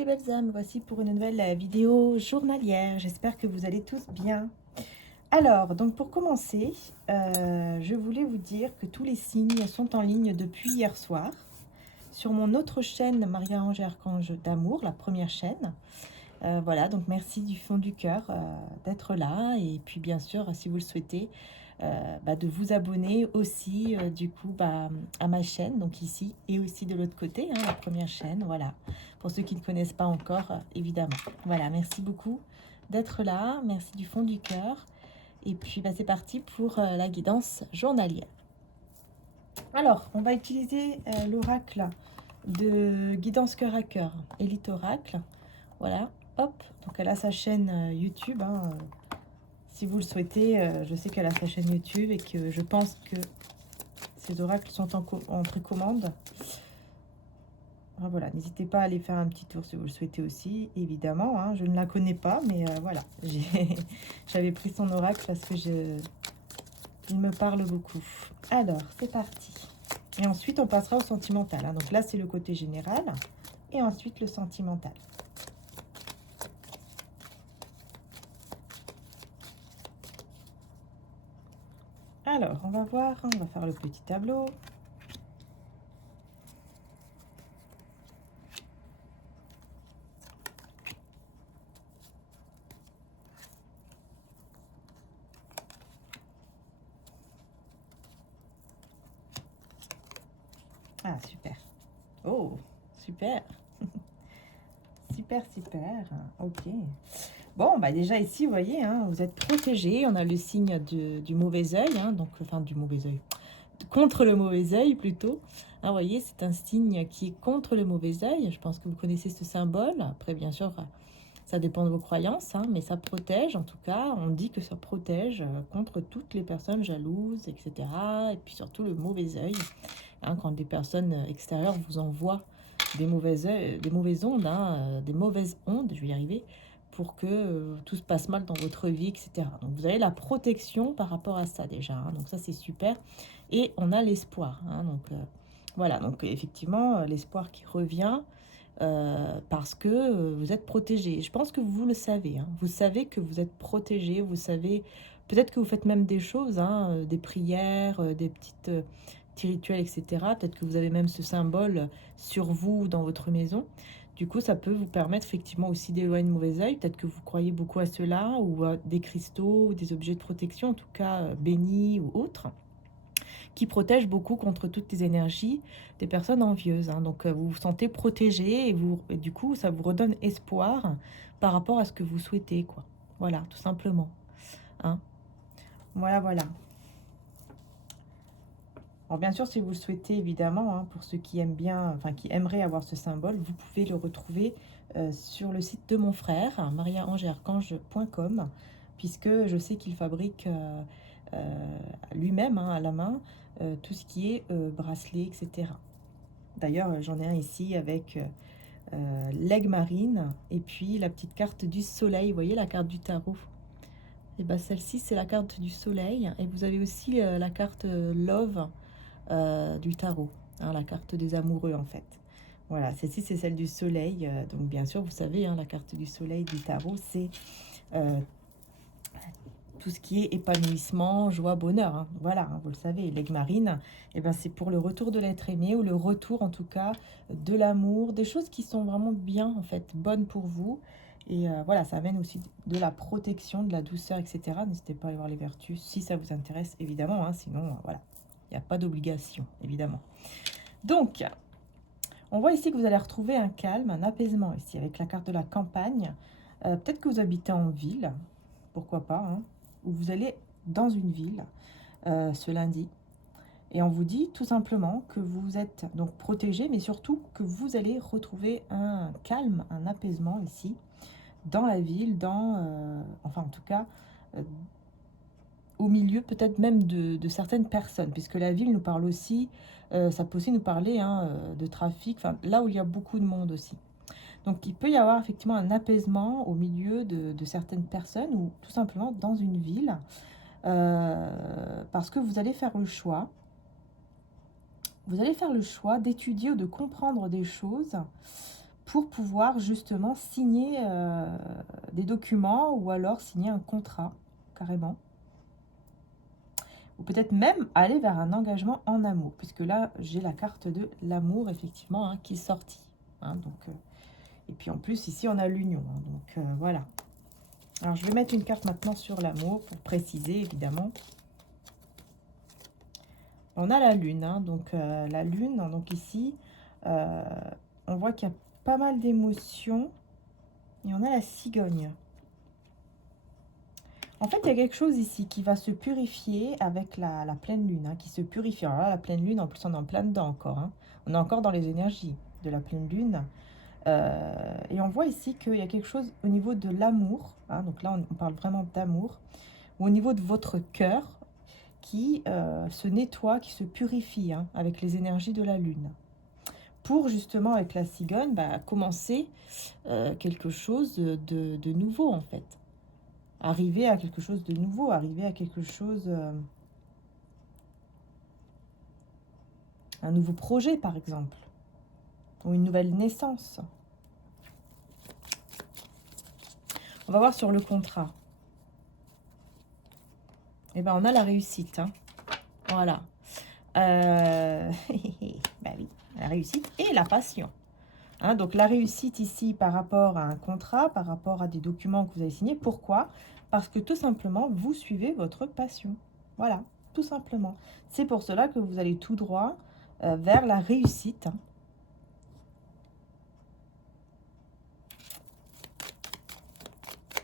les belles âmes, voici pour une nouvelle vidéo journalière. J'espère que vous allez tous bien. Alors, donc pour commencer, je voulais vous dire que tous les signes sont en ligne depuis hier soir sur mon autre chaîne Maria-Ange et Archange d'amour, la première chaîne. Voilà, donc merci du fond du cœur d'être là et puis bien sûr, si vous le souhaitez, de vous abonner aussi du coup à ma chaîne, donc ici et aussi de l'autre côté, hein, la première chaîne, voilà, pour ceux qui ne connaissent pas encore, évidemment. Voilà, merci beaucoup d'être là, merci du fond du cœur. Et puis c'est parti pour la guidance journalière. Alors, on va utiliser l'oracle de guidance cœur à cœur, Elite Oracle. Voilà, hop, donc elle a sa chaîne YouTube, hein, si vous le souhaitez, je sais qu'elle a sa chaîne YouTube et que je pense que ces oracles sont en précommande. Voilà, n'hésitez pas à aller faire un petit tour si vous le souhaitez aussi, évidemment. Hein, je ne la connais pas, mais voilà, j'avais pris son oracle parce que il me parle beaucoup. Alors, c'est parti. Et ensuite, on passera au sentimental. Hein. Donc là, c'est le côté général et ensuite le sentimental. Alors, on va voir, on va faire le petit tableau. Ah, super. Oh, super. Super, super. Ok. Bon, déjà ici, vous voyez, hein, vous êtes protégé. On a le signe du mauvais œil, hein, donc, enfin, du mauvais œil. Contre le mauvais œil, plutôt. Hein, vous voyez, c'est un signe qui est contre le mauvais œil. Je pense que vous connaissez ce symbole. Après, bien sûr, ça dépend de vos croyances, hein, mais ça protège, en tout cas. On dit que ça protège contre toutes les personnes jalouses, etc. Et puis surtout le mauvais œil. Hein, quand des personnes extérieures vous envoient des mauvaises ondes, hein, des mauvaises ondes, je vais y arriver, pour que tout se passe mal dans votre vie, etc. Donc vous avez la protection par rapport à ça déjà, hein, donc ça c'est super. Et on a l'espoir, hein, donc voilà, donc effectivement l'espoir qui revient parce que vous êtes protégé. Je pense que vous le savez, hein, vous savez que vous êtes protégé, vous savez, peut-être que vous faites même des choses, hein, des prières, des petites petits rituels, etc. Peut-être que vous avez même ce symbole sur vous dans votre maison. Du coup, ça peut vous permettre effectivement aussi d'éloigner le mauvais œil. Peut-être que vous croyez beaucoup à cela, ou à des cristaux, ou des objets de protection, en tout cas bénis ou autres, qui protègent beaucoup contre toutes les énergies des personnes envieuses. Hein. Donc, vous vous sentez protégé et du coup, ça vous redonne espoir par rapport à ce que vous souhaitez, quoi. Voilà, tout simplement. Hein. Voilà, voilà. Alors bien sûr, si vous le souhaitez, évidemment, hein, pour ceux qui aiment bien, enfin qui aimeraient avoir ce symbole, vous pouvez le retrouver sur le site de mon frère, mariaangearchange.com, puisque je sais qu'il fabrique lui-même, hein, à la main, tout ce qui est bracelet, etc. D'ailleurs, j'en ai un ici avec l'aigle marine et puis la petite carte du soleil. Vous voyez la carte du tarot? Et bien celle-ci, c'est la carte du soleil. Et vous avez aussi la carte Love du tarot, hein, la carte des amoureux en fait. Voilà, celle-ci c'est celle du soleil. Donc bien sûr, vous savez, hein, la carte du soleil du tarot, c'est tout ce qui est épanouissement, joie, bonheur. Hein. Voilà, hein, vous le savez, l'aigle marine, eh ben, c'est pour le retour de l'être aimé ou le retour en tout cas de l'amour, des choses qui sont vraiment bien en fait, bonnes pour vous. Et voilà, ça amène aussi de la protection, de la douceur, etc. N'hésitez pas à aller voir les vertus si ça vous intéresse, évidemment. Hein, sinon, voilà, il n'y a pas d'obligation, évidemment. Donc, on voit ici que vous allez retrouver un calme, un apaisement ici, avec la carte de la campagne. Peut-être que vous habitez en ville, pourquoi pas, hein, ou vous allez dans une ville ce lundi. Et on vous dit tout simplement que vous êtes donc protégé, mais surtout que vous allez retrouver un calme, un apaisement ici, dans la ville, enfin en tout cas, au milieu peut-être même de certaines personnes, puisque la ville nous parle aussi, ça peut aussi nous parler, hein, de trafic, enfin là où il y a beaucoup de monde aussi. Donc il peut y avoir effectivement un apaisement au milieu de certaines personnes ou tout simplement dans une ville, parce que vous allez faire le choix. Vous allez faire le choix d'étudier ou de comprendre des choses pour pouvoir justement signer des documents ou alors signer un contrat, carrément. Ou peut-être même aller vers un engagement en amour, puisque là, j'ai la carte de l'amour, effectivement, hein, qui est sortie. Hein, donc, et puis en plus, ici, on a l'union. Hein, donc, voilà. Alors, je vais mettre une carte maintenant sur l'amour, pour préciser, évidemment. On a la lune. Hein, donc, la lune, donc ici, on voit qu'il y a pas mal d'émotions. Et on a la cigogne. En fait, il y a quelque chose ici qui va se purifier avec la pleine lune, hein, qui se purifie. Alors là, la pleine lune, en plus, on est en plein dedans encore. Hein. On est encore dans les énergies de la pleine lune. Et on voit ici qu'il y a quelque chose au niveau de l'amour. Hein, donc là, on parle vraiment d'amour. Ou au niveau de votre cœur qui se nettoie, qui se purifie hein, avec les énergies de la lune. Pour justement, avec la cigogne, commencer quelque chose de nouveau, en fait. Arriver à quelque chose de nouveau, arriver à quelque chose, un nouveau projet par exemple, ou une nouvelle naissance. On va voir sur le contrat. Eh bien, on a la réussite. Hein. Voilà. Oui, la réussite et la passion. Hein, donc la réussite ici par rapport à un contrat, par rapport à des documents que vous avez signés. Pourquoi? Parce que tout simplement, vous suivez votre passion. Voilà, tout simplement. C'est pour cela que vous allez tout droit vers la réussite. Hein.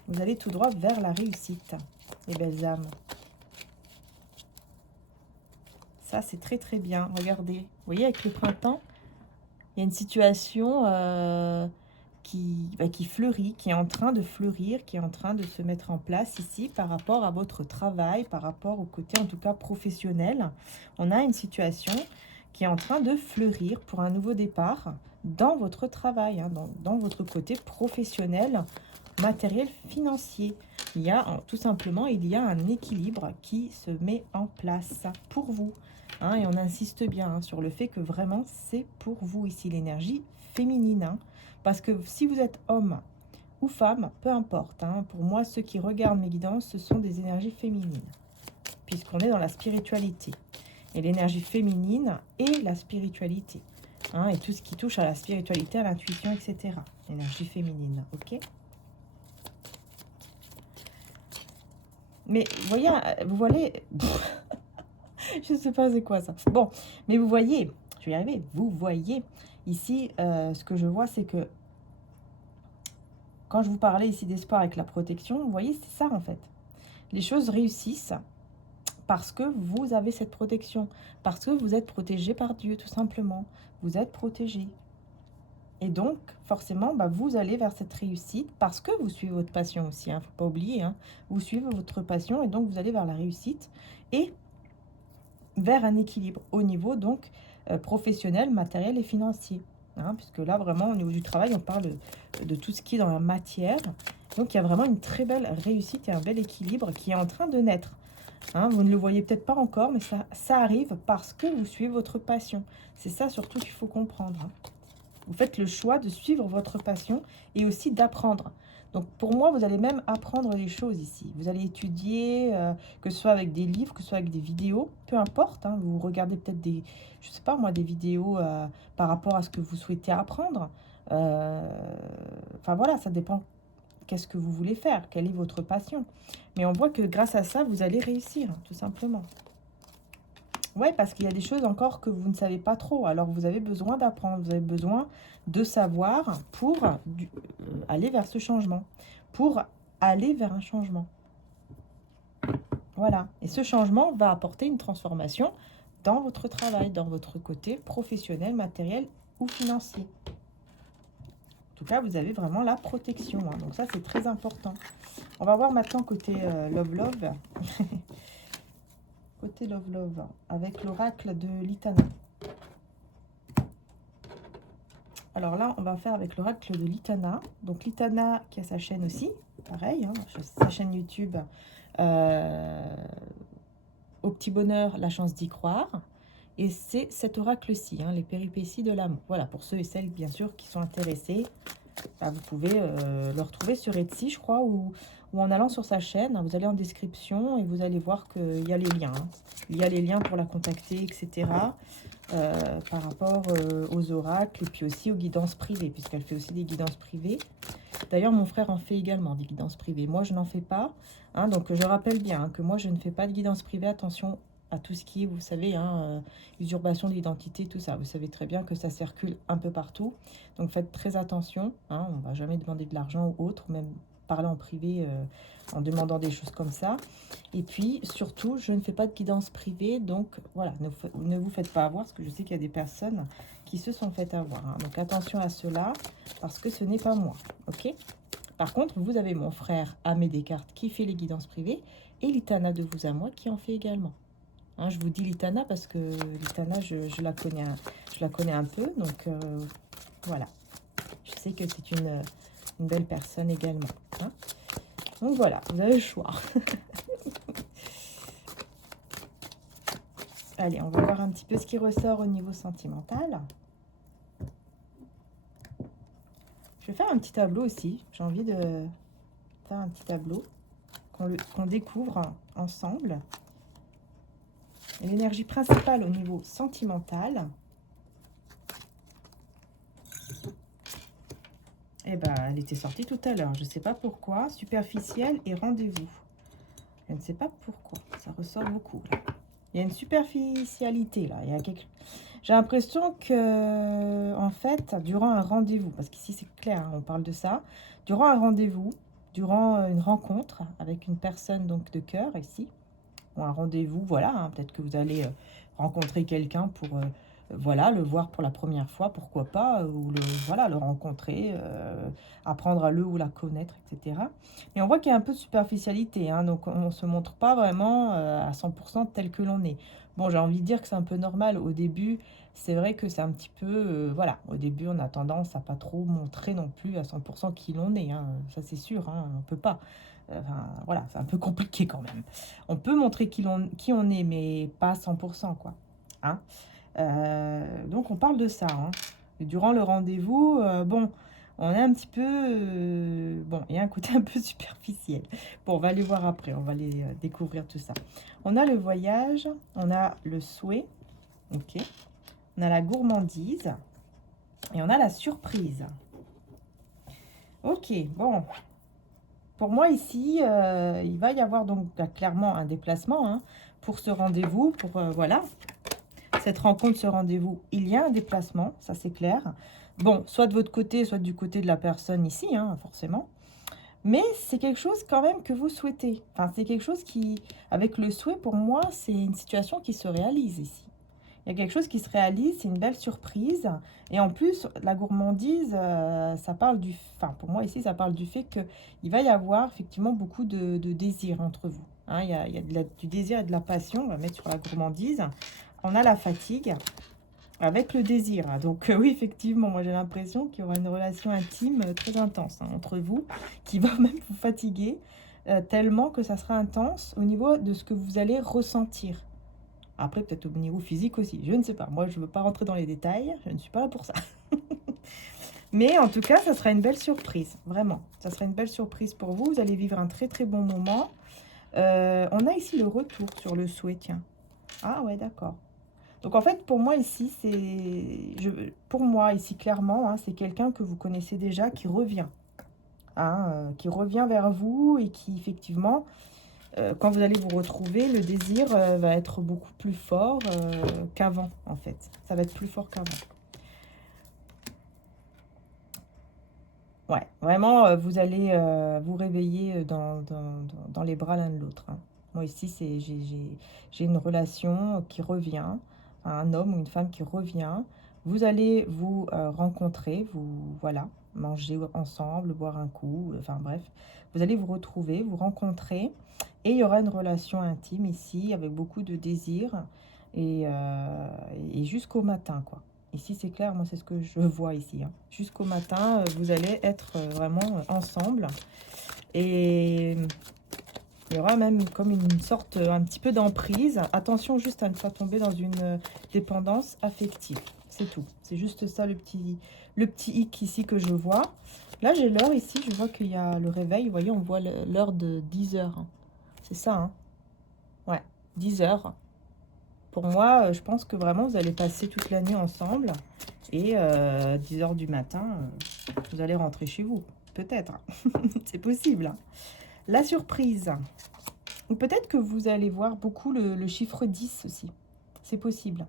Vous allez tout droit vers la réussite, les belles âmes. Ça, c'est très très bien. Regardez, vous voyez, avec le printemps, il y a une situation qui fleurit, qui est en train de fleurir, qui est en train de se mettre en place ici par rapport à votre travail, par rapport au côté en tout cas professionnel. On a une situation qui est en train de fleurir pour un nouveau départ dans votre travail, hein, dans votre côté professionnel, matériel, financier. Il y a tout simplement, il y a un équilibre qui se met en place pour vous. Hein, et on insiste bien hein, sur le fait que vraiment c'est pour vous ici l'énergie féminine. Hein, parce que si vous êtes homme ou femme, peu importe. Hein, pour moi, ceux qui regardent mes guidances, ce sont des énergies féminines. Puisqu'on est dans la spiritualité. Et l'énergie féminine et la spiritualité. Hein, et tout ce qui touche à la spiritualité, à l'intuition, etc. L'énergie féminine, ok? Mais vous voyez, je ne sais pas c'est quoi ça. Bon, mais vous voyez, je vais y arriver, vous voyez, ici, ce que je vois, c'est que quand je vous parlais ici d'espoir avec la protection, vous voyez, c'est ça en fait. Les choses réussissent parce que vous avez cette protection, parce que vous êtes protégé par Dieu, tout simplement. Vous êtes protégé. Et donc, forcément, vous allez vers cette réussite parce que vous suivez votre passion aussi. Il ne faut pas oublier. Hein. Vous suivez votre passion et donc vous allez vers la réussite et vers un équilibre au niveau donc professionnel, matériel et financier. Hein, puisque là, vraiment, au niveau du travail, on parle de tout ce qui est dans la matière. Donc, il y a vraiment une très belle réussite et un bel équilibre qui est en train de naître. Hein, vous ne le voyez peut-être pas encore, mais ça arrive parce que vous suivez votre passion. C'est ça surtout qu'il faut comprendre. Hein. Vous faites le choix de suivre votre passion et aussi d'apprendre. Donc pour moi, vous allez même apprendre les choses ici. Vous allez étudier, que ce soit avec des livres, que ce soit avec des vidéos, peu importe. Hein, vous regardez peut-être des, je sais pas moi, des vidéos par rapport à ce que vous souhaitez apprendre. Enfin voilà, ça dépend. Qu'est-ce que vous voulez faire? Quelle est votre passion? Mais on voit que grâce à ça, vous allez réussir, tout simplement. Oui, parce qu'il y a des choses encore que vous ne savez pas trop. Alors, vous avez besoin d'apprendre, vous avez besoin de savoir pour aller vers ce changement, pour aller vers un changement. Voilà. Et ce changement va apporter une transformation dans votre travail, dans votre côté professionnel, matériel ou financier. En tout cas, vous avez vraiment la protection. Hein. Donc ça, c'est très important. On va voir maintenant côté Love Love. Côté Love Love, avec l'oracle de Litana. Alors là, on va faire avec l'oracle de Litana. Donc Litana qui a sa chaîne aussi, pareil, hein, sa chaîne YouTube. Au petit bonheur, la chance d'y croire. Et c'est cet oracle-ci, hein, les péripéties de l'amour. Voilà, pour ceux et celles, bien sûr, qui sont intéressés, bah, vous pouvez le retrouver sur Etsy, je crois, ou en allant sur sa chaîne. Vous allez en description et vous allez voir qu'il y a les liens. Hein. Il y a les liens pour la contacter, etc. Par rapport aux oracles et puis aussi aux guidances privées, puisqu'elle fait aussi des guidances privées. D'ailleurs, mon frère en fait également des guidances privées. Moi, je n'en fais pas. Hein, donc, je rappelle bien hein, que moi, je ne fais pas de guidance privée. Attention à tout ce qui est, vous savez, hein, usurpation d'identité, tout ça. Vous savez très bien que ça circule un peu partout. Donc, faites très attention. Hein, on ne va jamais demander de l'argent ou autre, même parler en privé en demandant des choses comme ça. Et puis, surtout, je ne fais pas de guidance privée. Donc, voilà, ne vous faites pas avoir, parce que je sais qu'il y a des personnes qui se sont fait avoir. Hein. Donc, attention à cela, parce que ce n'est pas moi. Ok ? Par contre, vous avez mon frère Amé Descartes qui fait les guidances privées et Litana de vous à moi qui en fait également. Hein, je vous dis Litana parce que Litana, je la connais un peu. Donc, voilà. Je sais que c'est une belle personne également. Hein. Donc, voilà, vous avez le choix. Allez, on va voir un petit peu ce qui ressort au niveau sentimental. Je vais faire un petit tableau aussi. J'ai envie de faire un petit tableau qu'on découvre ensemble. L'énergie principale au niveau sentimental. Eh ben, elle était sortie tout à l'heure. Je ne sais pas pourquoi. Superficielle et rendez-vous. Je ne sais pas pourquoi. Ça ressort beaucoup. Là. Il y a une superficialité là. J'ai l'impression que, en fait, durant un rendez-vous, parce qu'ici c'est clair, hein, on parle de ça, durant un rendez-vous, durant une rencontre avec une personne donc de cœur ici, ou un rendez-vous, voilà, hein, peut-être que vous allez rencontrer quelqu'un pour, voilà, le voir pour la première fois, pourquoi pas, ou voilà, le rencontrer, apprendre à le ou la connaître, etc. Mais on voit qu'il y a un peu de superficialité, hein, donc on ne se montre pas vraiment à 100% tel que l'on est. Bon, j'ai envie de dire que c'est un peu normal. Au début, c'est vrai que c'est un petit peu, voilà, au début, on a tendance à pas trop montrer non plus à 100% qui l'on est, hein, ça c'est sûr, hein, on ne peut pas. Enfin, voilà, c'est un peu compliqué quand même. On peut montrer qui on est, mais pas à 100%, quoi. Hein. Donc, on parle de ça. Hein. Durant le rendez-vous, bon, on est un petit peu... bon, il y a un côté un peu superficiel. Bon, on va aller voir après, on va aller découvrir tout ça. On a le voyage, on a le souhait, ok. On a la gourmandise et on a la surprise. Ok, bon... Pour moi, ici, il va y avoir donc clairement un déplacement hein, pour ce rendez-vous. Pour voilà, cette rencontre, ce rendez-vous, il y a un déplacement, ça c'est clair. Bon, soit de votre côté, soit du côté de la personne ici, hein, forcément. Mais c'est quelque chose quand même que vous souhaitez. Enfin, c'est quelque chose qui, avec le souhait, pour moi, c'est une situation qui se réalise ici. Il y a quelque chose qui se réalise, c'est une belle surprise. Et en plus, la gourmandise, ça parle du... Enfin, pour moi ici, ça parle du fait qu'il va y avoir effectivement beaucoup de désir entre vous. Hein, il y a du désir et de la passion, on va mettre sur la gourmandise. On a la fatigue avec le désir. Donc oui, effectivement, moi j'ai l'impression qu'il y aura une relation intime très intense hein, entre vous, qui va même vous fatiguer tellement que ça sera intense au niveau de ce que vous allez ressentir. Après, peut-être au niveau physique aussi, je ne sais pas. Moi, je ne veux pas rentrer dans les détails, je ne suis pas là pour ça. Mais en tout cas, ça sera une belle surprise, vraiment. Ça sera une belle surprise pour vous. Vous allez vivre un très très bon moment. On a ici le retour sur le souhait, tiens. Ah ouais, d'accord. Donc en fait, pour moi ici, pour moi ici clairement, hein, c'est quelqu'un que vous connaissez déjà qui revient. Hein, qui revient vers vous et qui effectivement... quand vous allez vous retrouver, le désir va être beaucoup plus fort qu'avant, en fait. Ça va être plus fort qu'avant. Ouais, vraiment, vous allez vous réveiller dans les bras l'un de l'autre. Hein. Moi, ici, j'ai une relation qui revient, un homme ou une femme qui revient. Vous allez vous rencontrer, voilà, manger ensemble, boire un coup, enfin bref. Vous allez vous retrouver, vous rencontrer. Et il y aura une relation intime ici, avec beaucoup de désir. Et jusqu'au matin, quoi. Ici, c'est clair, moi, c'est ce que je vois ici. Hein. Jusqu'au matin, vous allez être vraiment ensemble. Et Il y aura même comme une sorte, un petit peu d'emprise. Attention juste à ne pas tomber dans une dépendance affective. C'est tout. C'est juste ça le petit hic ici que je vois. Là, j'ai l'heure ici. Je vois qu'il y a le réveil. Vous voyez, on voit l'heure de 10 heures. C'est ça, hein? Ouais, 10 heures. Pour moi, je pense que vraiment, vous allez passer toute la nuit ensemble. Et 10 heures du matin, vous allez rentrer chez vous. Peut-être. C'est possible. La surprise. Ou peut-être que vous allez voir beaucoup le chiffre 10 aussi. C'est possible.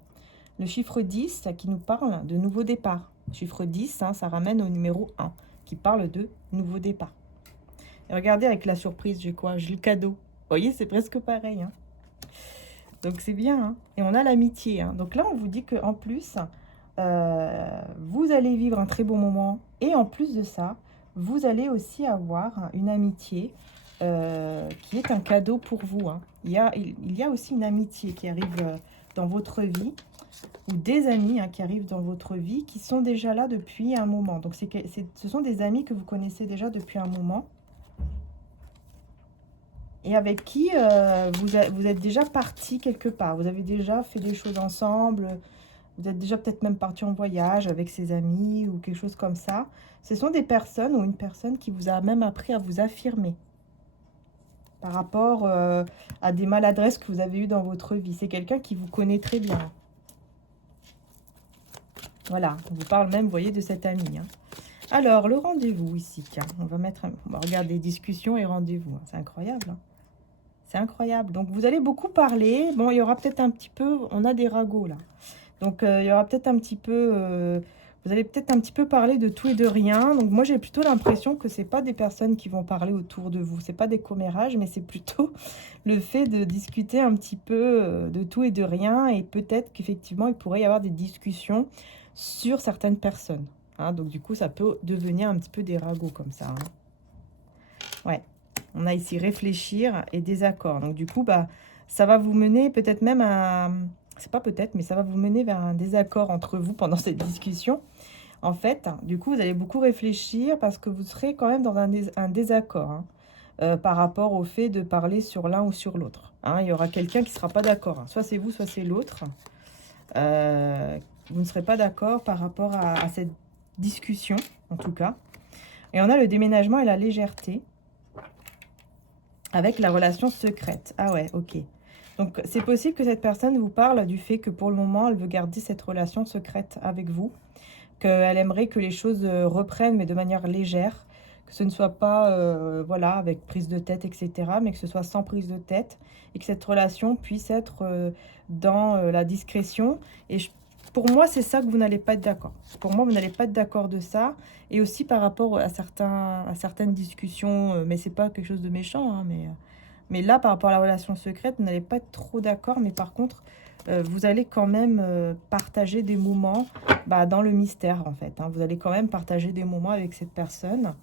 Le chiffre 10, ça qui nous parle de nouveau départ. Le chiffre 10, hein, ça ramène au numéro 1, qui parle de nouveau départ. Et regardez avec la surprise, j'ai quoi? J'ai le cadeau. Vous voyez, c'est presque pareil. Hein. Donc c'est bien. Hein. Et on a l'amitié. Hein. Donc là, on vous dit qu'en plus, vous allez vivre un très beau moment. Et en plus de ça, vous allez aussi avoir une amitié qui est un cadeau pour vous. Hein. Il y a aussi une amitié qui arrive dans votre vie, ou des amis qui arrivent dans votre vie, qui sont déjà là depuis un moment. Donc ce sont des amis que vous connaissez déjà depuis un moment, et avec qui vous êtes déjà parti quelque part. Vous avez déjà fait des choses ensemble, vous êtes déjà peut-être même parti en voyage avec ses amis, ou quelque chose comme ça. Ce sont des personnes, ou une personne qui vous a même appris à vous affirmer par rapport à des maladresses que vous avez eues dans votre vie. C'est quelqu'un qui vous connaît très bien. Voilà, on vous parle même, vous voyez, de cet ami. Hein. Alors, le rendez-vous ici, tiens, on va regarder discussion et rendez-vous. Hein. C'est incroyable. Hein. C'est incroyable. Donc, vous allez beaucoup parler. Bon, il y aura peut-être un petit peu, on a des ragots là. Donc, il y aura peut-être un petit peu, vous allez peut-être un petit peu parler de tout et de rien. Donc, moi, j'ai plutôt l'impression que c'est pas des personnes qui vont parler autour de vous. C'est pas des commérages, mais c'est plutôt le fait de discuter un petit peu de tout et de rien. Et peut-être qu'effectivement, il pourrait y avoir des discussions sur certaines personnes. Hein. Donc, du coup, ça peut devenir un petit peu des ragots comme ça. Hein. Ouais. On a ici réfléchir et désaccord. Donc, du coup, bah, ça va vous mener peut-être même à... C'est pas peut-être, mais ça va vous mener vers un désaccord entre vous pendant cette discussion. En fait, du coup, vous allez beaucoup réfléchir parce que vous serez quand même dans un désaccord par rapport au fait de parler sur l'un ou sur l'autre. Hein. Il y aura quelqu'un qui ne sera pas d'accord. Hein. Soit c'est vous, soit c'est l'autre. Vous ne serez pas d'accord par rapport à cette discussion, en tout cas. Et on a le déménagement et la légèreté avec la relation secrète. Ah ouais, ok. Donc, c'est possible que cette personne vous parle du fait que pour le moment, elle veut garder cette relation secrète avec vous, qu'elle aimerait que les choses reprennent, mais de manière légère, que ce ne soit pas, voilà, avec prise de tête, etc., mais que ce soit sans prise de tête, et que cette relation puisse être dans la discrétion. Et pour moi, c'est ça que vous n'allez pas être d'accord. Pour moi, vous n'allez pas être d'accord de ça, et aussi par rapport à certaines discussions, mais c'est pas quelque chose de méchant, hein, mais là, par rapport à la relation secrète, vous n'allez pas être trop d'accord, mais par contre, vous allez quand même partager des moments dans le mystère, en fait. Hein. Vous allez quand même partager des moments avec cette personne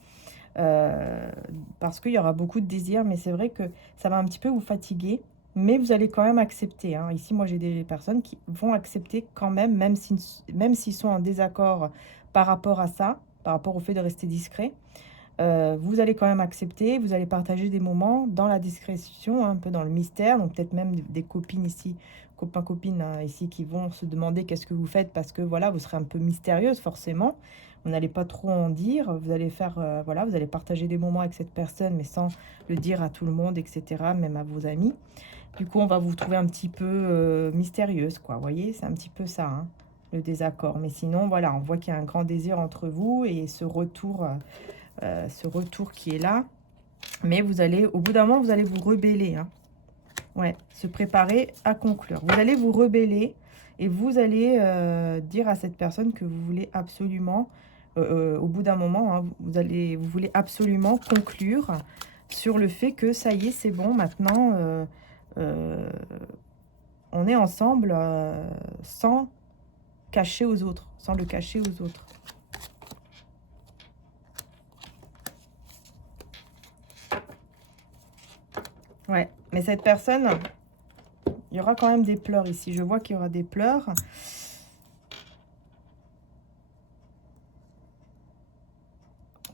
parce qu'il y aura beaucoup de désirs, mais c'est vrai que ça va un petit peu vous fatiguer, mais vous allez quand même accepter. Hein. Ici, moi, j'ai des personnes qui vont accepter quand même, même s'ils sont en désaccord par rapport à ça, par rapport au fait de rester discret. Vous allez quand même accepter, vous allez partager des moments dans la discrétion, un peu dans le mystère, donc peut-être même des copines ici, copains, copines ici qui vont se demander qu'est-ce que vous faites parce que voilà, vous serez un peu mystérieuse forcément, vous n'allez pas trop en dire, vous allez faire, voilà, vous allez partager des moments avec cette personne mais sans le dire à tout le monde, etc., même à vos amis. Du coup, on va vous trouver un petit peu mystérieuse, quoi, vous voyez, c'est un petit peu ça, hein, le désaccord. Mais sinon, voilà, on voit qu'il y a un grand désir entre vous et ce retour qui est là. Mais vous allez, au bout d'un moment, vous allez vous rebeller. Hein. Ouais, se préparer à conclure. Vous allez vous rebeller et vous allez dire à cette personne que vous voulez absolument, au bout d'un moment, hein, vous voulez absolument conclure sur le fait que ça y est, c'est bon, maintenant, on est ensemble sans cacher aux autres, sans le cacher aux autres. Ouais, mais cette personne, il y aura quand même des pleurs ici. Je vois qu'il y aura des pleurs.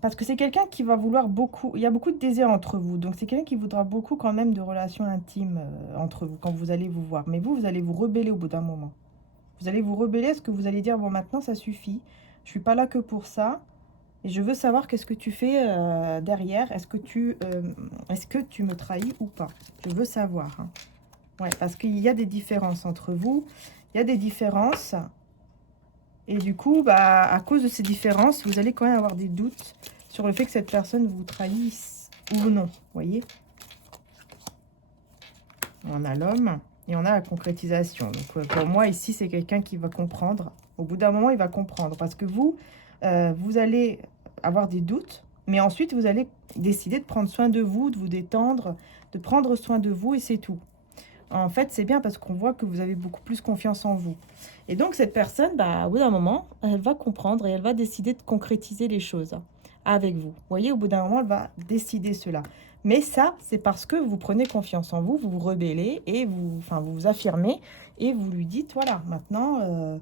Parce que c'est quelqu'un qui va vouloir beaucoup, il y a beaucoup de désir entre vous, donc c'est quelqu'un qui voudra beaucoup quand même de relations intimes entre vous, quand vous allez vous voir. Mais vous allez vous rebeller au bout d'un moment. Vous allez vous rebeller, est-ce que vous allez dire, bon maintenant ça suffit, je suis pas là que pour ça, et je veux savoir qu'est-ce que tu fais derrière, est-ce que tu me trahis ou pas? Je veux savoir. Hein. Ouais, parce qu'il y a des différences entre vous, il y a des différences, et du coup, bah, à cause de ces différences, vous allez quand même avoir des doutes sur le fait que cette personne vous trahisse ou non, vous voyez? On a l'homme et on a la concrétisation. Donc pour moi, ici, c'est quelqu'un qui va comprendre. Au bout d'un moment, il va comprendre. Parce que vous, vous allez avoir des doutes, mais ensuite, vous allez décider de prendre soin de vous détendre, de prendre soin de vous et c'est tout. En fait, c'est bien parce qu'on voit que vous avez beaucoup plus confiance en vous. Et donc, cette personne, bah, au bout d'un moment, elle va comprendre et elle va décider de concrétiser les choses avec vous. Vous voyez, au bout d'un moment, elle va décider cela. Mais ça, c'est parce que vous prenez confiance en vous, vous vous rebellez et vous vous affirmez et vous lui dites, voilà, maintenant,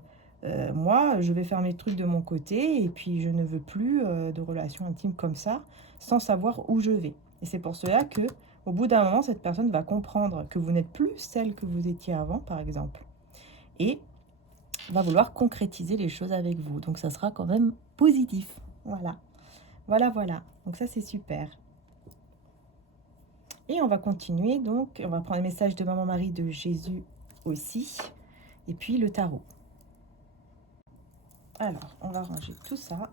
moi, je vais faire mes trucs de mon côté et puis je ne veux plus de relations intimes comme ça sans savoir où je vais. Et c'est pour cela que au bout d'un moment, cette personne va comprendre que vous n'êtes plus celle que vous étiez avant, par exemple, et va vouloir concrétiser les choses avec vous. Donc, ça sera quand même positif. Voilà. Voilà, voilà. Donc, ça, c'est super. Et on va continuer. Donc, on va prendre le message de Maman Marie de Jésus aussi. Et puis, le tarot. Alors, on va ranger tout ça.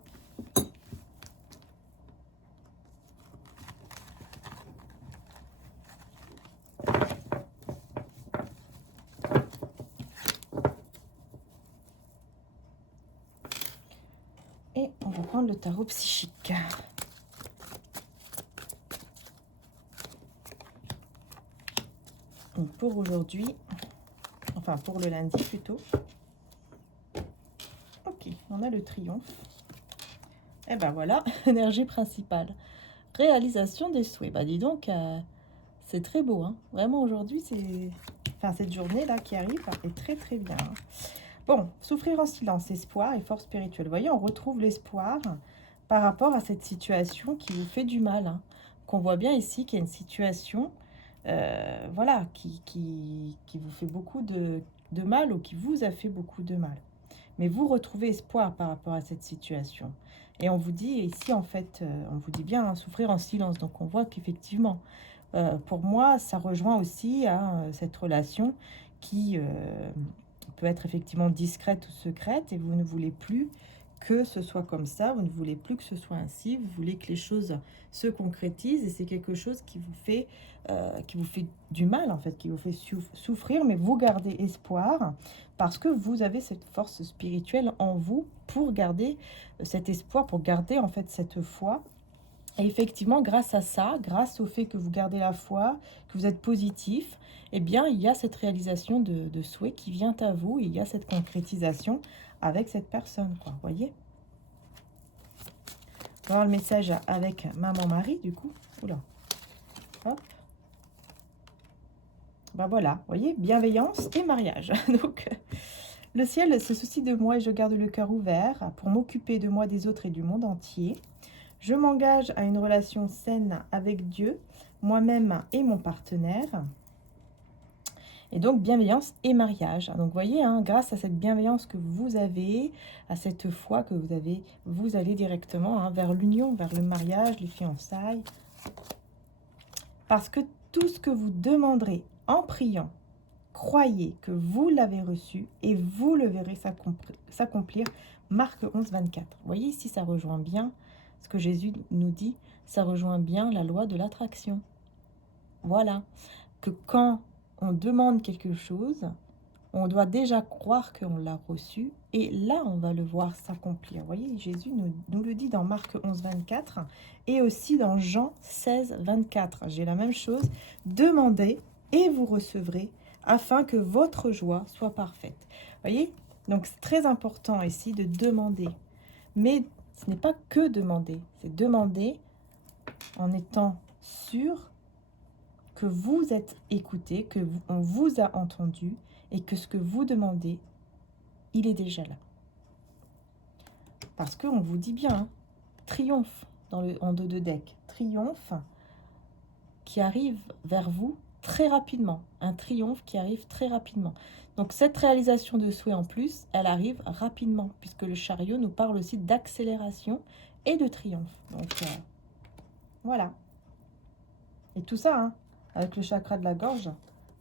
Et on va prendre le tarot psychique. Donc pour aujourd'hui, enfin pour le lundi plutôt. Ok, on a le triomphe. Et ben voilà, énergie principale. Réalisation des souhaits. Bah dis donc, c'est très beau. Hein. Vraiment aujourd'hui, c'est... Enfin cette journée-là qui arrive est très très bien. Hein. Bon, souffrir en silence, espoir et force spirituelle. Vous voyez, on retrouve l'espoir par rapport à cette situation qui vous fait du mal. Hein. Qu'on voit bien ici qu'il y a une situation voilà, qui vous fait beaucoup de mal ou qui vous a fait beaucoup de mal. Mais vous retrouvez espoir par rapport à cette situation. Et on vous dit ici, en fait, on vous dit bien, hein, souffrir en silence. Donc on voit qu'effectivement, pour moi, ça rejoint aussi hein, cette relation qui peut être effectivement discrète ou secrète et vous ne voulez plus que ce soit comme ça, vous ne voulez plus que ce soit ainsi, vous voulez que les choses se concrétisent et c'est quelque chose qui vous fait du mal en fait, qui vous fait souffrir, mais vous gardez espoir parce que vous avez cette force spirituelle en vous pour garder cet espoir, pour garder en fait cette foi. Et effectivement, grâce à ça, grâce au fait que vous gardez la foi, que vous êtes positif, eh bien, il y a cette réalisation de souhait qui vient à vous, et il y a cette concrétisation avec cette personne, quoi, vous voyez. On va voir le message avec Maman Marie, du coup. Oula. Hop. Ben voilà, vous voyez, bienveillance et mariage. Donc, le ciel se soucie de moi et je garde le cœur ouvert pour m'occuper de moi, des autres et du monde entier. Je m'engage à une relation saine avec Dieu, moi-même et mon partenaire. Et donc, bienveillance et mariage. Donc, vous voyez, hein, grâce à cette bienveillance que vous avez, à cette foi que vous avez, vous allez directement hein, vers l'union, vers le mariage, les fiançailles. Parce que tout ce que vous demanderez en priant, croyez que vous l'avez reçu et vous le verrez s'accomplir. Marc 11, 24. Vous voyez, ici, ça rejoint bien ce que Jésus nous dit. Ça rejoint bien la loi de l'attraction. Voilà. Que quand on demande quelque chose, on doit déjà croire qu'on l'a reçu et là, on va le voir s'accomplir. Vous voyez, Jésus nous le dit dans Marc 11, 24 et aussi dans Jean 16, 24. J'ai la même chose. Demandez et vous recevrez afin que votre joie soit parfaite. Vous voyez, donc c'est très important ici de demander. Mais ce n'est pas que demander, c'est demander en étant sûr que vous êtes écouté, que on vous a entendu et que ce que vous demandez, il est déjà là. Parce qu'on vous dit bien, hein, triomphe. en dos de deck. Triomphe qui arrive vers vous très rapidement. Un triomphe qui arrive très rapidement. Donc cette réalisation de souhait en plus, elle arrive rapidement, puisque le chariot nous parle aussi d'accélération et de triomphe. Donc voilà. Et tout ça, hein, avec le chakra de la gorge,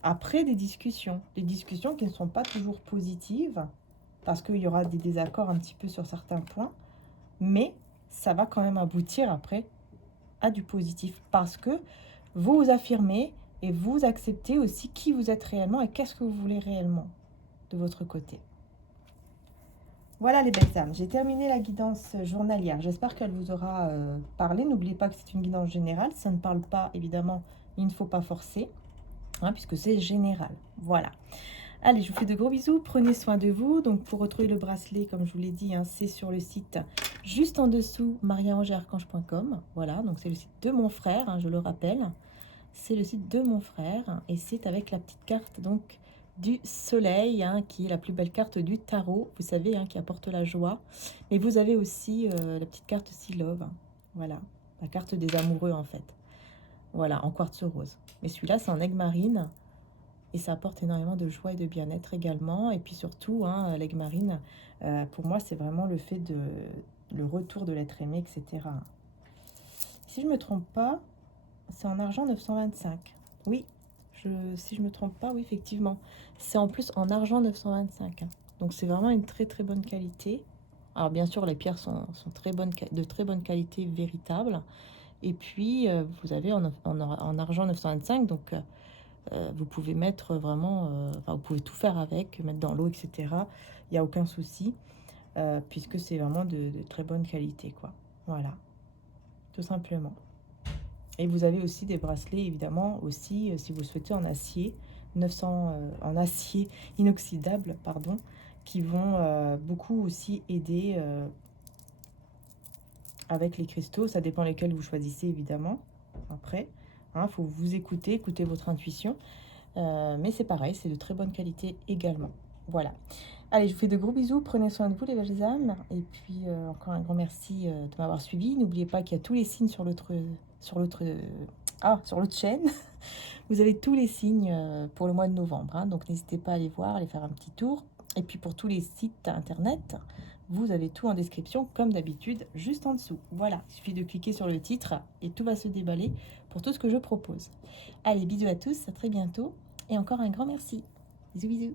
après des discussions qui ne sont pas toujours positives, parce qu'il y aura des désaccords un petit peu sur certains points, mais ça va quand même aboutir après à du positif, parce que vous vous affirmez et vous acceptez aussi qui vous êtes réellement et qu'est-ce que vous voulez réellement de votre côté. Voilà les belles âmes, j'ai terminé la guidance journalière. J'espère qu'elle vous aura parlé. N'oubliez pas que c'est une guidance générale, ça ne parle pas, évidemment, il ne faut pas forcer, hein, puisque c'est général. Voilà. Allez, je vous fais de gros bisous, prenez soin de vous. Donc pour retrouver le bracelet, comme je vous l'ai dit, hein, c'est sur le site juste en dessous, mariaangearchange.com. Voilà, donc c'est le site de mon frère, hein, je le rappelle. C'est le site de mon frère et c'est avec la petite carte donc du soleil, hein, qui est la plus belle carte du tarot, vous savez, hein, qui apporte la joie. Mais vous avez aussi la petite carte Sea Love, hein, voilà, la carte des amoureux en fait. Voilà, en quartz rose. Mais celui-là, c'est en aigle marine. Et ça apporte énormément de joie et de bien-être également. Et puis surtout, hein, l'aigle marine, pour moi, c'est vraiment le fait de le retour de l'être aimé, etc. Si je ne me trompe pas, c'est en argent 925. Oui, si je ne me trompe pas, oui, effectivement. C'est en plus en argent 925. Hein. Donc c'est vraiment une très très bonne qualité. Alors bien sûr, les pierres sont de très bonne qualité, véritables. Et puis, vous avez en argent 925, donc... vous pouvez mettre vraiment, vous pouvez tout faire avec, mettre dans l'eau, etc. Il n'y a aucun souci, puisque c'est vraiment de très bonne qualité, quoi. Voilà, tout simplement. Et vous avez aussi des bracelets, évidemment, aussi, si vous le souhaitez, en acier, 900, en acier inoxydable, pardon, qui vont beaucoup aussi aider avec les cristaux. Ça dépend lesquels vous choisissez, évidemment, après. Hein, faut vous écouter votre intuition. Mais c'est pareil, c'est de très bonne qualité également. Voilà. Allez, je vous fais de gros bisous. Prenez soin de vous, les belles âmes. Et puis, encore un grand merci de m'avoir suivi. N'oubliez pas qu'il y a tous les signes sur l'autre chaîne. Vous avez tous les signes pour le mois de novembre. Hein, donc, n'hésitez pas à aller voir, aller faire un petit tour. Et puis, pour tous les sites internet, vous avez tout en description, comme d'habitude, juste en dessous. Voilà, il suffit de cliquer sur le titre et tout va se déballer pour tout ce que je propose. Allez, bisous à tous, à très bientôt. Et encore un grand merci. Bisous, bisous.